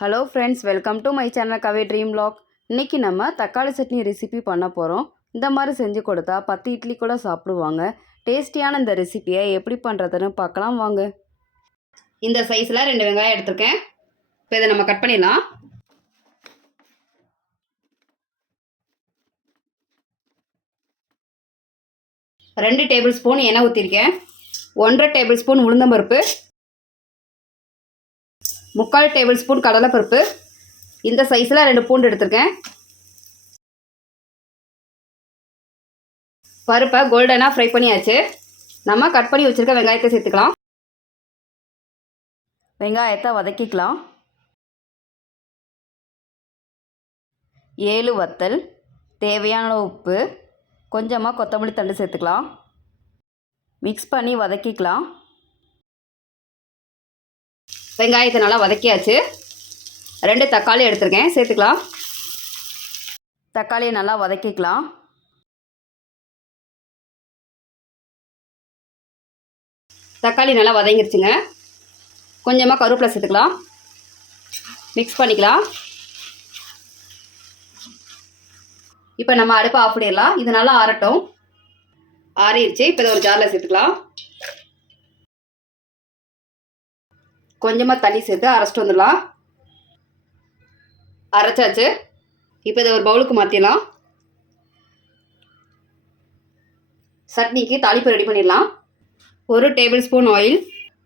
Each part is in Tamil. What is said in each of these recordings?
Hello friends, welcome to my channel கவே ட்ரீம் வ்ளாக். இன்றைக்கி நம்ம தக்காளி சட்னி ரெசிபி பண்ண போகிறோம். இந்த மாதிரி செஞ்சு கொடுத்தா 10 இட்லி கூட சாப்பிடுவாங்க. டேஸ்டியான இந்த ரெசிபியை எப்படி பண்ணுறதுன்னு பார்க்கலாம் வாங்க. இந்த சைஸில் 2 வெங்காயம் எடுத்திருக்கேன். இப்போ இதை நம்ம கட் பண்ணிடலாம். ரெண்டு டேபிள் ஸ்பூன் எண்ணெய் ஊற்றிருக்கேன். 1.5 டேபிள் ஸ்பூன் உளுந்தம்பருப்பு, 3/4 டேபிள் ஸ்பூன் கடலைப்பருப்பு, இந்த சைஸில் 2 பூண்டு எடுத்திருக்கேன். பருப்பை கோல்டனாக ஃப்ரை பண்ணியாச்சு. நம்ம கட் பண்ணி வச்சுருக்க வெங்காயத்தை சேர்த்துக்கலாம். வெங்காயத்தை வதக்கிக்கலாம். 7 வத்தல், தேவையான உப்பு, கொஞ்சமாக கொத்தமல்லி தண்டு சேர்த்துக்கலாம். மிக்ஸ் பண்ணி வதக்கிக்கலாம். வெங்காயத்தை நல்லா வதக்கியாச்சு. 2 தக்காளி எடுத்துருக்கேன், சேர்த்துக்கலாம். தக்காளியை நல்லா வதக்கிக்கலாம். தக்காளி நல்லா வதங்கிருச்சுங்க. கொஞ்சமாக கருவேப்பிலை சேர்த்துக்கலாம். மிக்ஸ் பண்ணிக்கலாம். இப்போ நம்ம அடுப்பை ஆஃப் பண்ணிடலாம். இது நல்லா ஆறட்டும். ஆறிடுச்சு. இப்போ இதை ஒரு ஜாரில் சேர்த்துக்கலாம். கொஞ்சமாக தண்ணி சேர்த்து அரைச்சிட்டு வந்துடலாம். அரைச்சாச்சு. இப்போ இதை ஒரு பவுலுக்கு மாற்றிடலாம். சட்னிக்கு தாளிப்பு ரெடி பண்ணிடலாம். 1 டேபிள் ஸ்பூன் ஆயில்,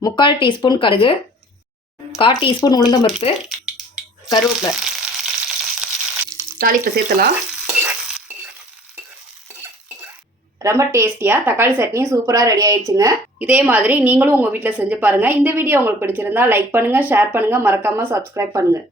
3/4 டீஸ்பூன் கடுகு, 1/4 டீஸ்பூன் உளுந்தம்பருப்பு, கருவேப்பிலை, தாளிப்பு சேர்த்துலாம். ரொம்ப டேஸ்டியாக தக்காளி சட்னி சூப்பராக ரெடி ஆயிடுச்சுங்க. இதே மாதிரி நீங்களும் உங்கள் வீட்டில் செஞ்சு பாருங்கள். இந்த வீடியோ உங்களுக்கு பிடிச்சிருந்தா லைக் பண்ணுங்கள், ஷேர் பண்ணுங்கள், மறக்காமல் சப்ஸ்கிரைப் பண்ணுங்கள்.